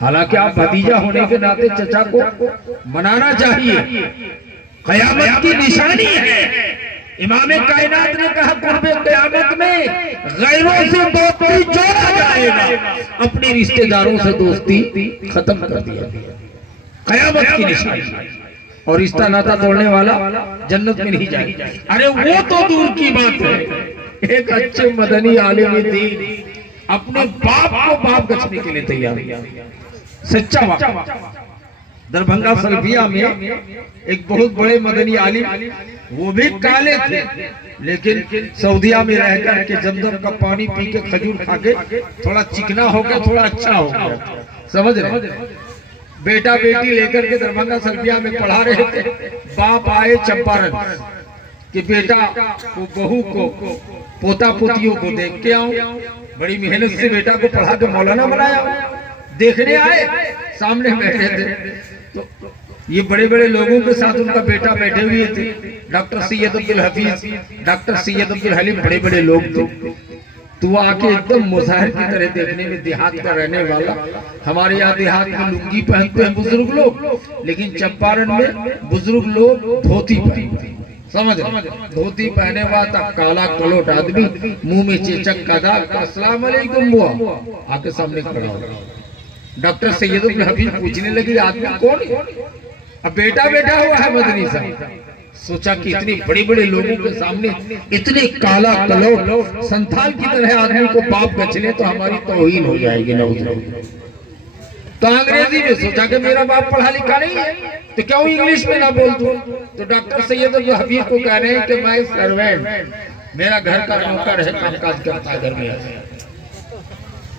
حالانکہ آپ بھتیجا ہونے کے ناطے چچا کو منانا چاہیے، قیامت کی نشانی ہے۔ امام کائنات نے کہا قرب قیامت میں غیروں سے دوستی جوڑا جائے گا، اپنے رشتہ داروں سے دوستی ختم کر دیا گیا، قیامت کی نشانی۔ اور رشتہ ناتا توڑنے والا جنت میں نہیں جائے گا۔ ارے وہ تو دور کی بات ہے، ایک اچھے مدنی عالم دین اپنے باپ کو باپ گچھنے کے لیے تیار ہے، سچا واقعہ۔ دربھنگا سلفیہ میں ایک بہت بڑے مدنی عالم، وہ بھی کالے تھے لیکن سعودیہ میں رہ کر کے زمزم کا پانی پی کے کھجور کھا کے تھوڑا چکنا ہو گیا، تھوڑا اچھا ہو گیا، سمجھ رہے؟ بیٹا بیٹی لے کر کے دربھنگا سلفیہ میں پڑھا رہے تھے، باپ آئے چمپارن کہ بیٹا کو بہو کو پوتا پوتیوں کو دیکھ کے آؤں۔ بڑی محنت سے بیٹا کو پڑھا کے مولانا بنایا، دیکھنے آئے، سامنے بیٹھے تھے تو یہ بڑے بڑے لوگوں کے ساتھ ان کا بیٹا بیٹھے ہوئے تھے، ڈاکٹر سید عبدالحفیظ، ڈاکٹر سید عبدالحلیم، بڑے بڑے لوگ تھے۔ تو وہ آکے ایک دم مظاہر کی طرح دیکھنے میں، دیہات کا رہنے والا، ہمارے یہاں دیہات میں لنگی پہنتے ہیں بزرگ لوگ، لیکن چمپارن میں بزرگ لوگ دھوتی پہنتے ہیں، سمجھ دھوتی پہنے ہوا تھا، کالا کلوٹ آدمی، منہ میں چیچک کا داغ، السلام علیکم بوا، آکے سامنے کھڑا ہو۔ ڈاکٹر سید عبدالحفیظ پوچھنے لگی آدمی کون ہے؟ اب بیٹا بیٹھا ہوا ہے مدنی صاحب، سوچا کہ اتنی بڑی بڑے لوگوں کے سامنے اتنے کالا کلوٹ سنتھال کی طرح آدمی کو باپ گچھنے تو ہماری توہین ہو جائے گی، نعوذ باللہ۔ تو انگریزی میں سوچا کہ میرا باپ پڑھا لکھا نہیں ہے تو کیوں انگلش میں نہ بول دوں؟ تو ڈاکٹر سید عبدالحفیظ کو کہہ رہے ہیں کہ میں سروینٹ، میرا گھر کا نوکر ہے، کام کاج کرتا ہے گھر میں۔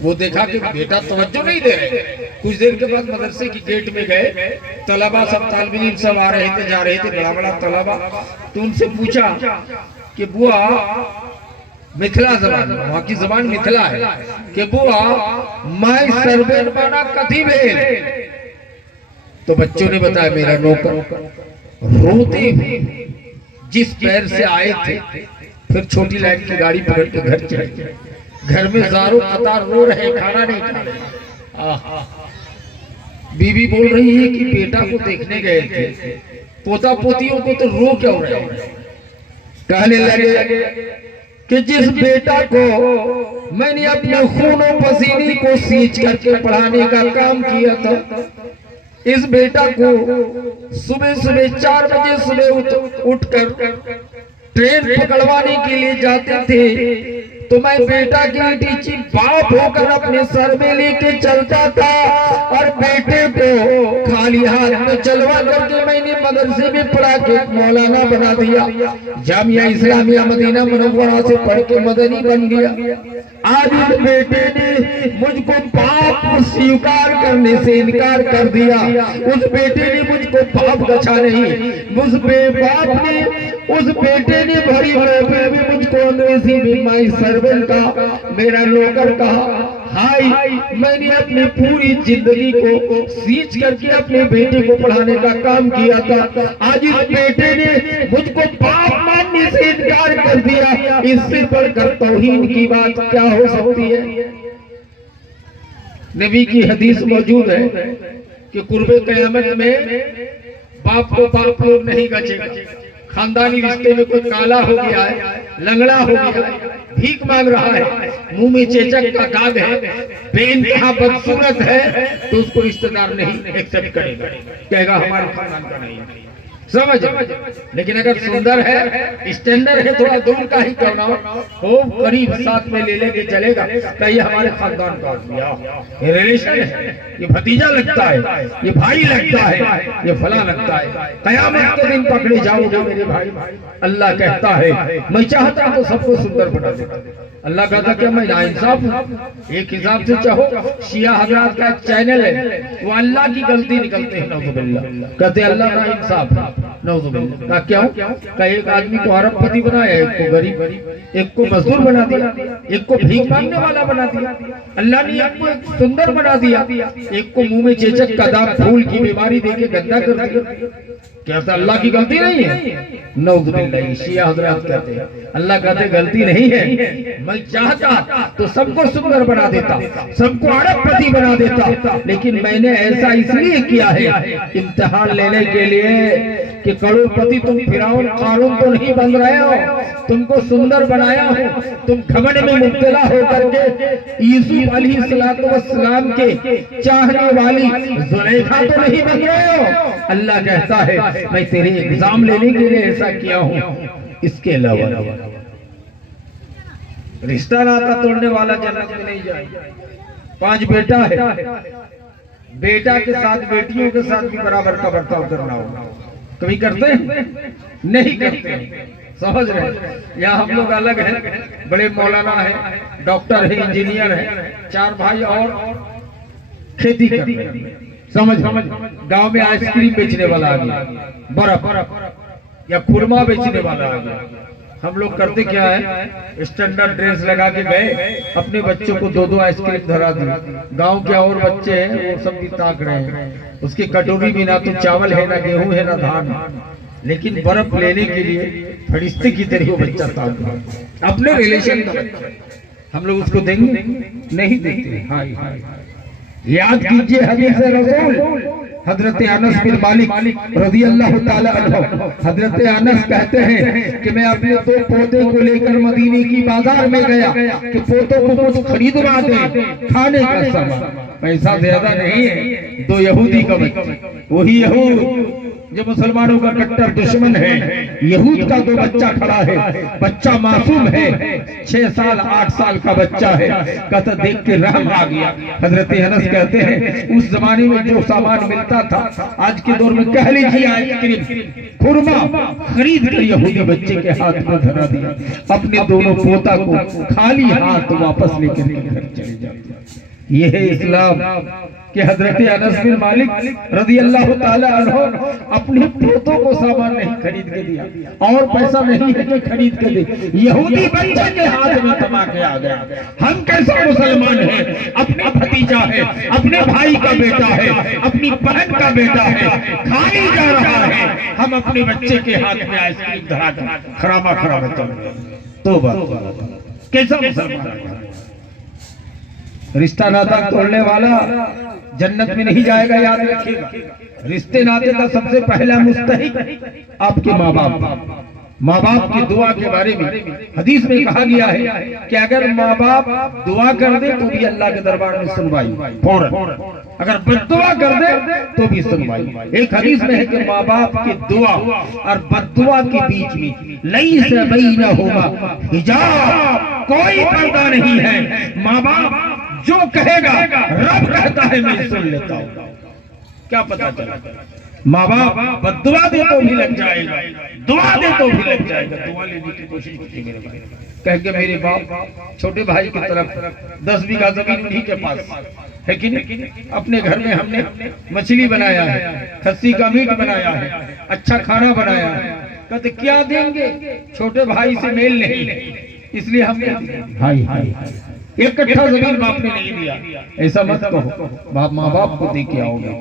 وہ دیکھا کہ بیٹا توجہ نہیں دے رہے، کچھ دیر کے بعد مدرسے کی گیٹ میں گئے، طلبہ سب طالب علم سب آ رہے تھے جا رہے تھے، بڑا بڑا طلبہ، تو ان سے پوچھا کہ بوا متھلا زبان، وہاں کی زبان متھلا ہے، کہ بوا میں سروینٹ بنا کتھی بھیل؟ تو بچوں نے بتایا میرا نوکر۔ روتے ہوئے جس پیر سے آئے تھے پھر چھوٹی لائن کی گاڑی پکڑ کے گھر چڑھ گئے، گھر میں زاروں قطار رو رہے، کھانا نہیں کھا رہے۔ بی بی بول رہی ہے کہ بیٹا کو دیکھنے گئے تھے، پوتا پوتیوں کو تو رو کیوں رہے ہیں؟ کہنے لگے کہ جس بیٹا کو میں نے اپنے خون و پسینے کو سینچ کر کے پڑھانے کا کام کیا تھا، اس بیٹا کو صبح 4 بجے صبح اٹھ کر ٹرین پکڑوانے کے لیے جاتے تھے تو میں بیٹا کی ٹیچی باپ ہو کر اپنے سر میں لے کے چلتا تھا، اور بیٹے کو خالی ہاتھ میں چلوا کر کے میں نے مدرسے میں پڑھا کے مولانا بنا دیا، جامعہ اسلامیہ مدینہ منورہ سے پڑھ کے مدنی بن گیا۔ آج اس بیٹے نے مجھ کو باپ سویکار کرنے سے انکار کر دیا، اس بیٹے نے مجھ کو باپ گچھا نہیں، اس باپ نے اس بیٹے نے بھری محفل میں مجھ کو انگریزی میں مائی سرونٹ کا، میرا نوکر کہا۔ ہائی میں نے اپنی پوری زندگی کو سینچ کر کے اپنے بیٹے کو پڑھانے کا کام کیا تھا، آج اس بیٹے نے مجھ کو باپ ماننے سے انکار کر دیا، اس سے بڑھ کر توہین کی بات کیا ہو سکتی ہے؟ نبی کی حدیث موجود ہے کہ قرب قیامت میں باپ کو باپ لوگ نہیں گچے گا، خاندانی رشتے میں کوئی کالا ہو گیا ہے، لنگڑا ہو گیا ہے، بھیک مانگ رہا ہے، منہ میں چیچک کا داغ ہے، بے انتہا بدصورت ہے، تو اس کو رشتہ دار نہیں ایکسپٹ کرے گا، کہے گا ہمارے خاندان کا نہیں ہے، سمجھ۔ لیکن اگر سندر ہے، اسٹینڈر ہے، تھوڑا دور کا ہی کرنا ہو، قریب ساتھ میں لے کے چلے گا کہ یہ ہمارے خاندان کا آدمی، یہ ریلیشن ہے، یہ بھتیجا لگتا ہے، یہ بھائی لگتا ہے، یہ فلاں لگتا ہے۔ قیامت کے دن پکڑے جاؤ گے میرے بھائی، اللہ کہتا ہے میں چاہتا ہوں تو سب کو سندر بنا دیتا، اللہ کہتا کہ میں ناانصاف ہوں۔ ایک حساب سے چاہو شیعہ حضرات کا ایک چینل ہے، وہ اللہ کی غلطی نکلتے ہیں، نعوذ باللہ، کہتے ہیں اللہ ناانصاف ہے، نعوذ باللہ۔ کہا کیوں؟ کہ ایک آدمی کو عرب پتی بنایا، ایک کو غریب، ایک کو مزدور بنا دیا، ایک کو بھیک مانگنے والا بنا دیا، اللہ نے ایک کو ایک سندر بنا دیا، ایک کو منہ میں چیچک کا داغ، پھول کی بیماری دے کے گندا کر دیا۔ کہتا اللہ کی غلطی نہیں ہے؟ نعوذ باللہ، شیعہ حضرات کہتے ہیں اللہ کہتے غلطی نہیں ہے، میں چاہتا تو سب کو سندر بنا دیتا، سب کو ارب پتی بنا دیتا، لیکن میں نے ایسا اس لیے کیا ہے امتحان لینے کے لیے کہ کروڑ پتی تم فرعون قارون تو نہیں بن رہے ہو، تم کو سندر بنایا ہو، تم گھمنڈ میں مبتلا ہو کر کے یوسف علیہ السلام کے چاہنے والی زلیخا تو نہیں بن رہے ہو۔ اللہ کہتا ہے میں تیرے ایگزام لینے کے لیے ایسا کیا ہوں، اس کے علاوہ رشتہ ناتا توڑنے والا جنت میں نہیں جائے۔ 5 بیٹا ہے، بیٹا کے ساتھ بیٹیوں کے ساتھ بھی برابر کا برتاؤ کرنا ہوگا، کبھی کرتے ہیں؟ نہیں کرتے، سمجھ رہے ہیں؟ یہاں ہم لوگ الگ ہیں، بڑے مولانا ہیں، ڈاکٹر ہیں، انجینئر ہیں، 4 بھائی اور کھیتی کرتے ہیں، سمجھ گاؤں میں آئس کریم بیچنے والا آ گیا، برف یا خورما بیچنے والا آ گیا۔ ہم لوگ کرتے کیا ہے، اسٹینڈرڈ ڈریس لگا کے گئے، اپنے بچوں کو 2 آئس کریم دھرا دی، گاؤں کے اور بچے ہیں وہ سب بھی تاک رہے ہیں، اس کی کٹوری بھی نہ تو چاول ہے، نہ گیہوں ہے، نہ دھان، لیکن برف لینے کے لیے فرشتے کی طرح وہ بچہ تاک رہا ہے، اپنے ریلیشن کا بچہ۔ ہم لوگ اس کو دیں گے؟ نہیں دیتے۔ یاد کیجئے حدیث رسول حضرت انس بن مالک رضی اللہ تعالی عنہ، حضرت انس کہتے ہیں کہ میں اپنے 2 پوتے کو لے کر مدینے کی بازار میں گیا کہ پوتوں کو کچھ خریدوا دیں کھانے کا سامان، پیسہ زیادہ نہیں ہے، 2 یہودی کا بچہ، وہی یہود جو مسلمانوں کا کٹر دشمن ہے، یہود کا 2 بچہ کھڑا ہے، بچہ معصوم ہے، 6 سال 8 سال کا بچہ ہے، کہتا دیکھ کے رحم آ گیا۔ حضرت انس کہتے ہیں اس زمانے میں جو سامان ملتا تھا آج کے دور میں کہہ لیجیے آئس کریم خورما خرید کر یہودی بچے کے ہاتھ میں دھرا دیا، اپنے دونوں پوتا کو خالی ہاتھ واپس لے کر گھر چلے جاتے۔ یہ ہے اسلام کہ حضرت انس بن مالک رضی اللہ تعالی عنہ اپنے پوتوں کو سامان نہیں خرید کے دیا، اور پیسہ نہیں ہے کہ خرید کے دے، یہودی بچے کے ہاتھ میں تھما کے آ گیا۔ ہم کیسے مسلمان ہیں؟ اپنا بھتیجا ہے، اپنے بھائی کا بیٹا ہے، اپنی بہن کا بیٹا ہے، کھائی جا رہا ہے، ہم اپنے بچے کے ہاتھ میں آئس کریم دھرا کر خرامہ خرامہ چل رہے ہیں۔ توبہ کیسا مسلمان ہے؟ رشتہ ناتا توڑنے والا جنت میں نہیں جائے گا، یاد رکھیے گا۔ رشتے ناتے کا سب سے پہلا مستحق آپ کے ماں باپ، ماں باپ کی دعا کے بارے میں حدیث میں کہا گیا ہے کہ اگر ماں باپ دعا کر دے تو بھی اللہ کے دربار میں سنوائی فوراً، اگر بد دعا کر دے تو بھی سنوائی۔ ایک حدیث میں ہے کہ ماں باپ کی دعا اور بد دعا کے بیچ میں لیس بینہما حجاب، کوئی پردہ نہیں ہے۔ ماں باپ جو کہے گا رب کہتا ہے میں سن لیتا ہوں۔ کیا پتا چلا؟ ماں باپ بد دعا دے تو بھی لگ جائے گا، دعا دے تو بھی لگ جائے گا۔ دعا لینے کی کوشش کی میرے بھائی، کہہ کہ میرے باپ چھوٹے بھائی کی طرف 10 بیگھہ زمین انہی کے پاس ہے کہ نہیں، اپنے گھر میں ہم نے مچھلی بنایا ہے، کھسی کا میٹ بنایا ہے، اچھا کھانا بنایا ہے۔ کہتے کیا دیں گے؟ چھوٹے بھائی سے میل نہیں، اس لیے ہم نے بھائی 1 کٹھا زمین باپ نے نہیں دیا۔ ایسا مت کہو، باپ ماں باپ کو دے کے آؤ گے۔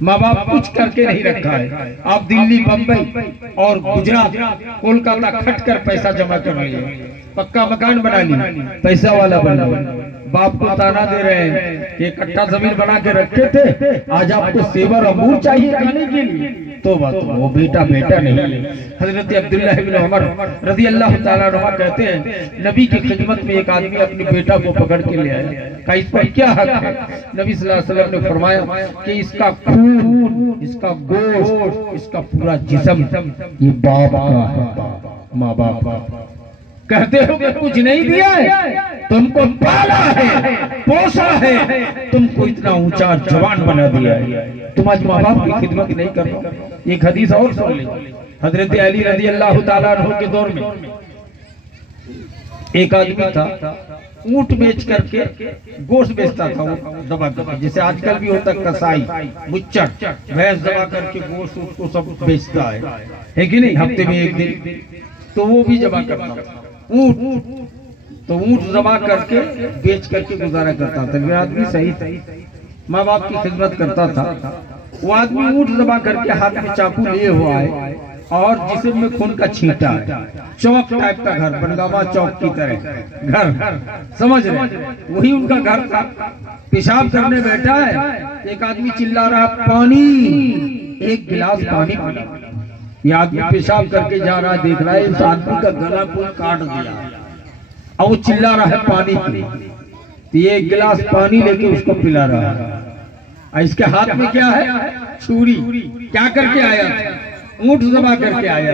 ماں باپ کچھ کر کے نہیں رکھا ہے، آپ دلی، بمبئی اور گجرات، کولکاتہ کھٹ کر پیسہ جمع کر لیے، پکا مکان بنا لی، پیسہ والا بنا لی۔ باپ کو تانا دے رہے ہیں کہ 1 کٹھا زمین بنا کے رکھے تھے، آج آپ کو سیور انگور چاہیے کھانے کے لیے۔ تو وہ بیٹا نہیں ہے۔ حضرت عبداللہ بن عمر رضی اللہ تعالیٰ عنہ کہتے ہیں نبی کی خدمت میں ایک آدمی اپنے بیٹا کو پکڑ کے لے آیا، کہا اس پر کیا حق ہے؟ نبی صلی اللہ علیہ وسلم نے فرمایا کہ اس کا خون، اس کا گوشت، اس کا پورا جسم یہ باپ کا ہے، ماں باپ کا۔ کہتے ہو کہ کچھ نہیں دیا ہے، تم کو پالا ہے، پوسا ہے، تم کو اتنا اونچا جوان بنا دیا ہے، تم آج ماں باپ کی خدمت نہیں کر رہے۔ ایک حدیث اور سن لیں، حضرت علی رضی اللہ تعالیٰ عنہ کے دور میں ایک آدمی تھا، اونٹ بیچ کر کے گوشت بیچتا تھا، ذبح کر کے، جیسے آج کل بھی ہوتا کسائی، بچڑ، بھینس ذبح کر کے گوشت اس کو سب بیچتا ہے کہ نہیں، ہفتے میں 1 دن، تو وہ بھی ذبح کرتا تھا اونٹ، تو اونٹ ذبح کر کے بیچ کر کے گزارا کرتا تھا۔ یہ آدمی صحیح تھا، ماں باپ کی خدمت کرتا تھا، وہ آدمی اونٹ ذبح کر کے ہاتھ میں چاقو لیے ہوا ہے اور جسم میں خون کا چھینٹا ہے، چوک ٹائپ کا گھر، بنگاما چوک کی طرح گھر، سمجھ رہے وہی ان کا گھر تھا۔ پیشاب کرنے بیٹھا ہے، ایک آدمی چلا رہا پانی، ایک گلاس پانی پی۔ یہ آدمی پیشاب کر کے جا رہا ہے، دیکھ رہا ہے اس آدمی کا گلا کوئی کاٹ دیا اور وہ چلا رہا ہے پانی پی، تو یہ ایک گلاس پانی لے کے اس کو پلا رہا ہے، اور اس کے ہاتھ میں کیا ہے؟ چھری۔ کیا کر کے آیا؟ اونٹ ذبح کر کے آیا،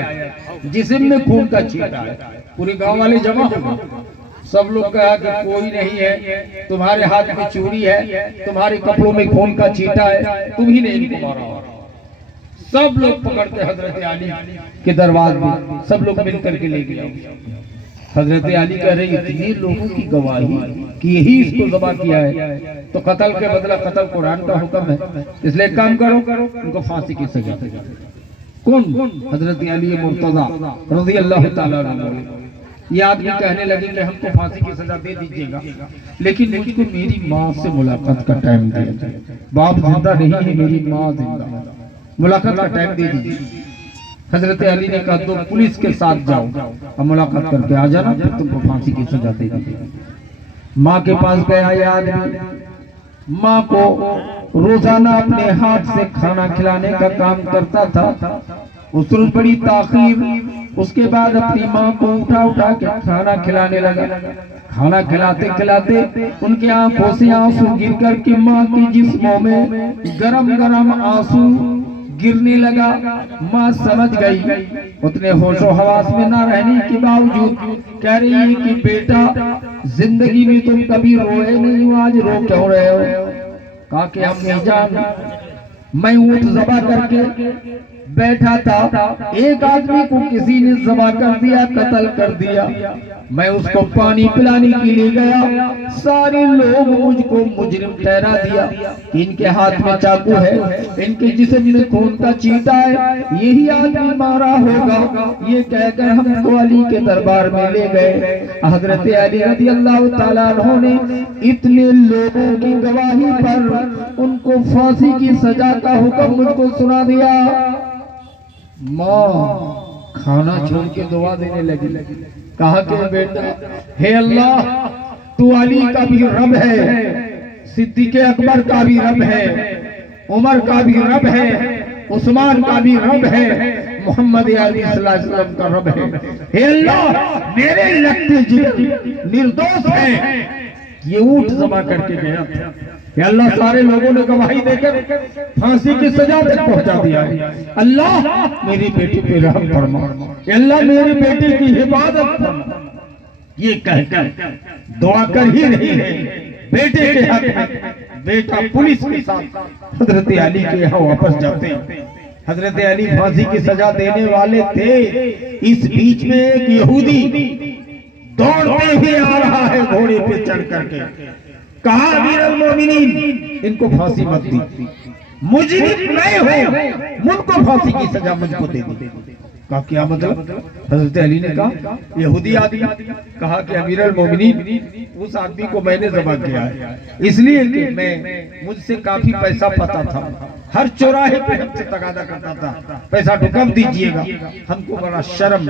جسم میں خون کا چھینٹا ہے۔ پورے گاؤں والے جمع ہو گئے، سب لوگ کہا کہ کوئی نہیں ہے، تمہارے ہاتھ میں چھری ہے، تمہارے کپڑوں میں خون کا چھینٹا ہے، تم ہی نے ان کو مارا ہو۔ سب لوگ پکڑتے حضرت علی کے دربار میں، سب لوگ مل کر کے لے گیا۔ حضرت علی کہہ رہے اتنے لوگوں کی گواہی کہ یہی اس کو ذبح کیا ہے تو قتل کے بدلہ قتل قرآن کا حکم ہے، اس لیے کام کرو ان کو پھانسی کی سزا دے۔ کون؟ حضرت علی مرتضی رضی اللہ تعالیٰ عنہ۔ یہ آدمی کہنے لگے کہ ہم کو پھانسی کی سزا دے دیجئے گا، لیکن مجھ کو میری ماں سے ملاقات کا ٹائم دے دیجئے، باپ زندہ نہیں ہے، میری ماں زندہ ہے، ملاقات کا ٹائم دے دیجئے۔ حضرت علی نے کہا تو پولیس کے ساتھ جاؤ اور ملاقات کر کے آ جانا، پھر تم کو پھانسی کی سزا دے دیجئے۔ ماں کے پاس گیا یہ آدمی، ماں کو روزانہ اپنے ہاتھ سے کھانا کھلانے کا کام کرتا تھا۔ اس روز بڑی تاخیر، اس کے بعد اپنی ماں کو اٹھا کے کھانا کھلانے لگا۔ کھانا کھلاتے کھلاتے ان کے آنکھوں سے آنسو گر کر کے ماں کے جسموں میں گرم گرم آنسو گرنے لگا۔ ماں سمجھ گئی، اتنے ہوش و حواس میں نہ رہنے کے باوجود کہہ رہی ہے کہ بیٹا زندگی میں تم کبھی روئے نہیں ہو، آج رو کیوں رہے ہو؟ کہا کہ امی جان میں اونٹ ذبح کر کے بیٹھا تھا، ایک آدمی کو کسی نے ذبح کر دیا، قتل کر دیا، میں اس کو پانی پلانے کے لیے گیا، سارے لوگ مجھ کو مجرم ٹھہرا دیا، ان کے ہاتھ میں چاقو ہے، ان کے جسم میں خون کا چھینٹا ہے، یہی آدمی مارا ہوگا۔ یہ کہہ کر ہم کو علی کے دربار میں لے گئے۔ حضرت علی رضی اللہ تعالیٰ عنہ نے اتنے لوگوں کی گواہی پر ان کو پھانسی کی سزا کا حکم مجھ کو سنا دیا۔ ماں کھانا چھوڑ کے دعا دینے لگی، کہا کہ بیٹا ہے اللہ تو علی کا بھی رب ہے، صدیق اکبر کا بھی رب ہے، عمر کا بھی رب ہے، عثمان کا بھی رب ہے، محمد علی صلی اللہ علیہ وسلم کا رب ہے۔ اے اللہ میرے لگتے جگر نردوش ہیں، یہ اونٹ ذبح کر کے گیا تھا، کہ اللہ سارے لوگوں نے گواہی دے کر پھانسی کی سزا تک پہنچا دیا ہے۔ اللہ میری بیٹی پہ رحم فرما، اللہ میری بیٹی کی حفاظت فرما۔ یہ کہہ کر دعا کر ہی رہی ہے، بیٹے کے حق میں بیٹا پولیس کے ساتھ حضرت علی کے یہاں واپس جاتے ہیں۔ حضرت علی پھانسی کی سزا دینے والے تھے، اس بیچ میں ایک یہودی دوڑتے ہوئے آ رہا ہے گھوڑے پہ چڑھ کر کے، کہا امیر المومنین ان کو پھانسی مت دی، مجرم نہیں ہو، مجھ کو پھانسی کی سزا مجھ کو دے دی۔ کہا کیا مطلب؟ حضرت علی نے کہا یہودی آدمی، کہا کہ امیر المومنین اس آدمی کو میں نے ذبح کیا ہے، اس لیے کہ میں مجھ سے کافی پیسہ پاتا تھا، ہر چوراہے پہ ہم سے تقاضا کرتا تھا پیسہ ڈھکم دیجئے گا، ہم کو بڑا شرم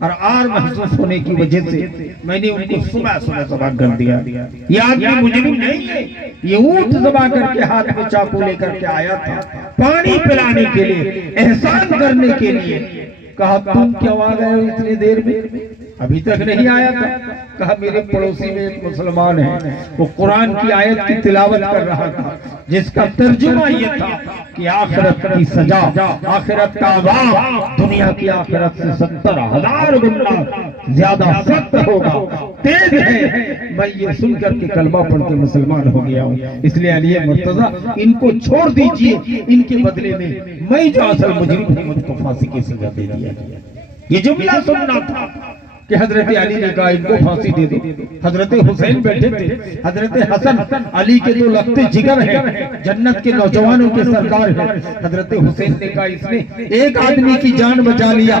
اور عار محسوس ہونے کی وجہ سے میں نے ان کو صبح ذبح کر دیا۔ یہ آدمی مجرم نہیں ہے، یہ اونٹ ذبح کر کے ہاتھ میں چاقو لے کر کے آیا تھا پانی پلانے کے لیے، احسان کرنے کے لیے۔ کہا تم کیوں آ گئے ہو اتنی دیر میں؟ ابھی تک نہیں آیا تھا۔ کہا میرے پڑوسی میں ایک مسلمان ہے، وہ قرآن کی آیت کی تلاوت کر رہا تھا جس کا ترجمہ یہ تھا کہ آخرت کی سزا، آخرت کا عذاب دنیا کی آخرت سے 70,000 گنا زیادہ سخت ہوگا، تیز ہے۔ میں یہ سن کر کے کلمہ پڑھ کے مسلمان ہو گیا ہوں، اس لیے علی مرتضی ان کو چھوڑ دیجئے، ان کے بدلے میں جو اصل مجرم ہوں مجھ کو پھانسی کی سزا دے دیا۔ یہ جملہ سننا تھا کہ حضرت علی نے کہا ان کو پھانسی دے دو۔ حضرت حسین بیٹھے تھے، حضرت حسن علی کے تو لگتے جگر ہیں، جنت کے نوجوانوں کے سردار ہیں۔ حضرت حسین نے کہا اس نے ایک آدمی کی جان بچا لیا،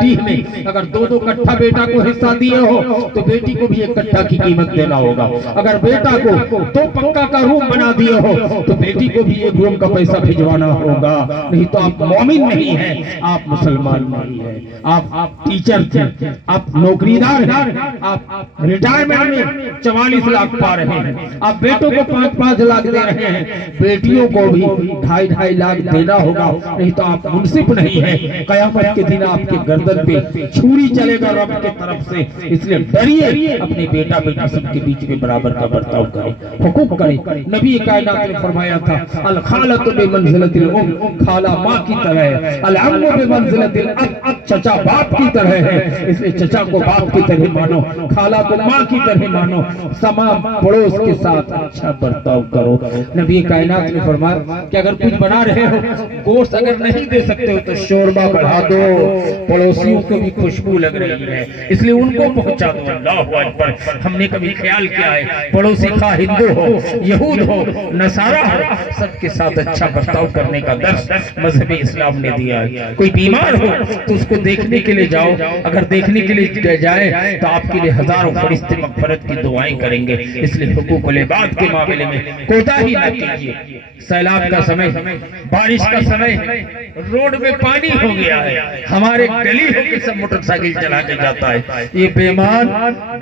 ڈیہ میں اگر 2 کٹھا بیٹا کو حصہ دیے ہو تو بیٹی کو بھی 1 کٹھا کی قیمت دینا ہوگا. اگر بیٹا کو 2 پکا کا روم بنا دیے ہو تو بیٹی کو بھی 1 روم کا پیسہ بھجوانا ہوگا. نہیں تو آپ مومن نہیں ہیں, آپ مسلمان نہیں ہیں. آپ ٹیچر تھے, آپ نوکریدار ہیں, آپ ریٹائرمنٹ میں 44 لاکھ پا رہے ہیں, آپ بیٹوں کو 5-5 لاکھ دے رہے ہیں, بیٹیوں کو بھی 2.5 لاکھ دینا ہوگا. نہیں تو آپ منصف نہیں ہیں. قیامت کے دن آپ کے گردن پہ چھری چلے گا رب کے طرف سے. اس لیے ڈریے, اپنے بیٹا بیٹی سب کے بیچ میں برابر کا برتاؤ کریں, حقوق کریں. نبی کائنات نے فرمایا تھا الخالۃ بمنزلۃ الام, خالہ ماں کی طرح ہے. العم بمنزلۃ الاب, چچا باپ کی طرح ہے. اس لیے چچا کو باپ کی طرح مانو, خالہ کو ماں کی طرح مانو. تمام پڑوس کے ساتھ اچھا برتاؤ کرو. نبی کائنات نے فرمایا کہ اگر کچھ بنا رہے ہو, گوشت اگر نہیں دے سکتے ہو تو شوربہ بڑھا دو, پڑوسیوں کو بھی خوشبو لگ رہی ہے اس لیے ان کو پہنچا دو. اللہ اکبر. ہم نے کبھی خیال کیا ہے پڑوسی خواہ ہندو ہو, یہود ہو, نصارہ ہو, سب کے ساتھ اچھا برتاؤ کرنے کا درس مذہب اسلام نے دیا ہے. کوئی بیمار ہو تو اس کو دیکھنے کے لیے جاؤ, اگر دیکھنے کے لیے جائے تو آپ کے لیے ہزاروں فرشتے مغفرت کی دعائیں کریں گے. اس لیے حقوق العباد کے معاملے میں کوتاہی نہ کیجیے. سیلاب کا سمے, بارش کا سمے, روڈ میں پانی ہو گیا ہے, ہمارے گلی ہو کے سب موٹر سائیکل چلا کے جاتا ہے. یہ بے ایمان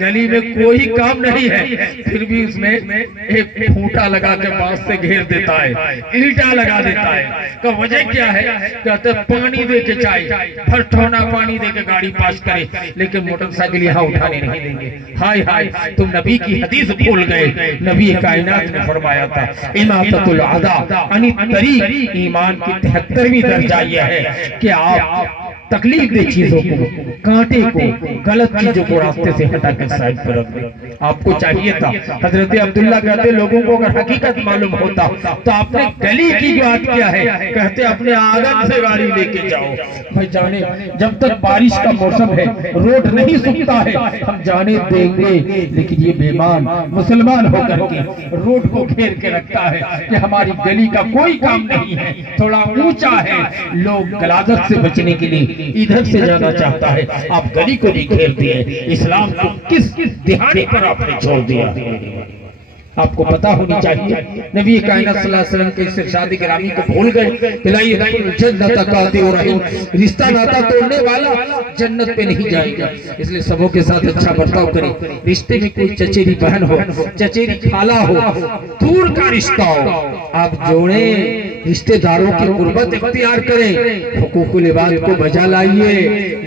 گلی میں کوئی کام نہیں ہے, پھر بھی اس میں ایک پھوٹا لگا کے بانس سے گھیر دیتا ہے, اینٹا لگا دیتا ہے. کا وجہ کیا ہے؟ کہتے پانی دے کے چاہیے, پھٹونا پانی دے کے گاڑی پاس کرے, لیکن موٹر سائیکل یہاں اٹھانے نہیں دیں گے. ہائے ہائے, تم نبی کی حدیث بھول گئے. نبی کائنات نے فرمایا تھا اماطۃ العداء عن الطریق, ایمان کی 73ویں درجہ یہ ہے کہ آپ تکلیف دہ چیزوں کو, کانٹے کو, غلط چیزوں کو راستے سے ہٹا کر سائڈ پر رکھ دیں. آپ کو چاہیے تھا, حضرت عبداللہ کہتے لوگوں کو اگر حقیقت معلوم ہوتا تو آپ نے گلی کی بات کیا ہے, کہتے اپنے آنگن سے گاڑی لے کے جاؤ. بھائی جانے جب تک بارش کا موسم ہے روڈ نہیں سکتا ہے ہم جانے دیں گے, لیکن یہ بے ایمان مسلمان ہو کر کے روڈ کو گھیر کے رکھتا ہے کہ ہماری گلی کا کوئی کام نہیں ہے, تھوڑا اونچا ہے, لوگ غلاظت سے بچنے کے لیے ادھر سے جانا چاہتا ہے, آپ گلی کو بھی گھیر دیے. اسلام کو کس دہانے پر آپ نے چھوڑ دیا؟ آپ کو پتا ہونی چاہیے. نبی کائنات صلی اللہ علیہ وسلم کے اس ارشاد گرامی کو بھول گئے. بلائی جنت قاطع رحیم, رشتہ ناتا توڑنے والا جنت پہ نہیں جائے گا. اس لیے سبوں کے ساتھ اچھا برتاؤ کریں. رشتے میں کوئی چچیری بہن ہو, چچیری خالہ ہو, دور کا رشتہ ہو, آپ جوڑیں, رشتہ داروں کی قربت اختیار کریں, حقوق العباد کو بجا لائیے.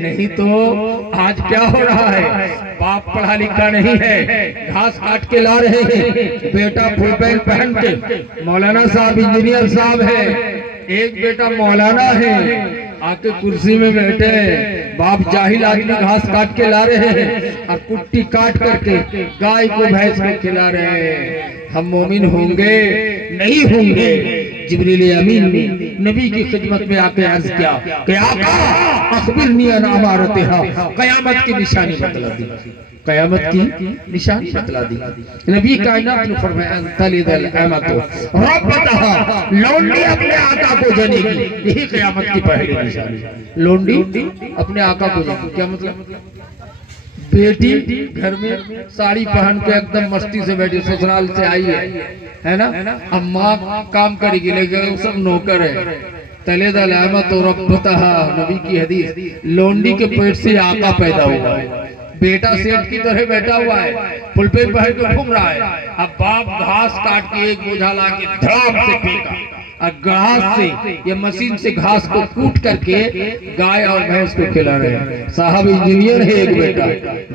نہیں تو آج کیا ہو رہا ہے, باپ پڑھا لکھا نہیں ہے, گھاس کاٹ کے لا رہے ہیں, بیٹا فل پینٹ پہن کے, مولانا صاحب انجینئر صاحب ہے, ایک بیٹا مولانا ہے, آ کے کرسی میں بیٹھے, باپ جاہل آدمی گھاس کاٹ کے لا رہے ہیں اور کٹی کاٹ کر کے گائے کو بھینس کو کھلا رہے ہیں. ہم مومن ہوں گے نہیں ہوں گے؟ جبریل امین نے نبی کی خدمت میں آ کے عرض کیا کہ آقا اخبرنی عن امارتہا, قیامت کی نشانی بتلا دی, قیامت کی نشانی بتلا دی. نبی کائنات نے فرمایا تلد الامۃ ربتہا, لونڈی اپنے آقا کو جنے گی, یہی قیامت کی پہلی نشانی. لونڈی اپنے آقا کو جنے گی, کیا مطلب؟ بیٹی گھر میں ساڑی پہن کے ایک دم مستی سے بیٹھی, سسرال سے آئی ہے نا, اب ماں کام کرے گی لیکن وہ سب نوکر ہے. تلد الامۃ ربتہا, نبی کی حدیث, لونڈی کے پیٹ سے آقا پیدا ہوا ہے. بیٹا سیٹ کی طرح بیٹھا ہوا ہے, پھل پہ پہن کے گھوم رہا ہے. اب باپ گھاس کاٹ کے ایک بوجھا لا کے دھڑام سے پھینکا, اور گھاس سے یا مشین سے گھاس کو کوٹ کر کے گائے اور بھینس کو کھلا رہے ہیں. صاحب انجینئر ہے ایک بیٹا,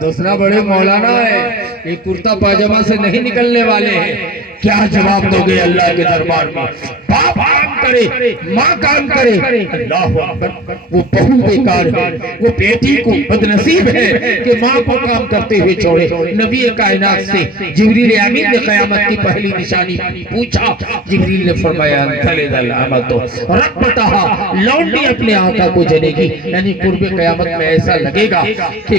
دوسرا بڑے مولانا ہے, ایک کرتا پاجامہ سے نہیں نکلنے والے ہیں. کیا جواب دو گے اللہ کے دربار میں؟ باپ کام کرے, ماں کام کرے, اللہ اکبر, وہ بہو بیکار ہے, وہ بیٹی کو بدنصیب ہے کہ ماں کو کام کرتے ہوئے چھوڑے. نبی کائنات سے جبریل امین نے قیامت کی پہلی نشانی پوچھا. جبریل نے فرمایا تلد الامۃ ربتہا, لونڈی اپنے آقا کو جنے گی. یعنی قرب قیامت میں ایسا لگے گا کہ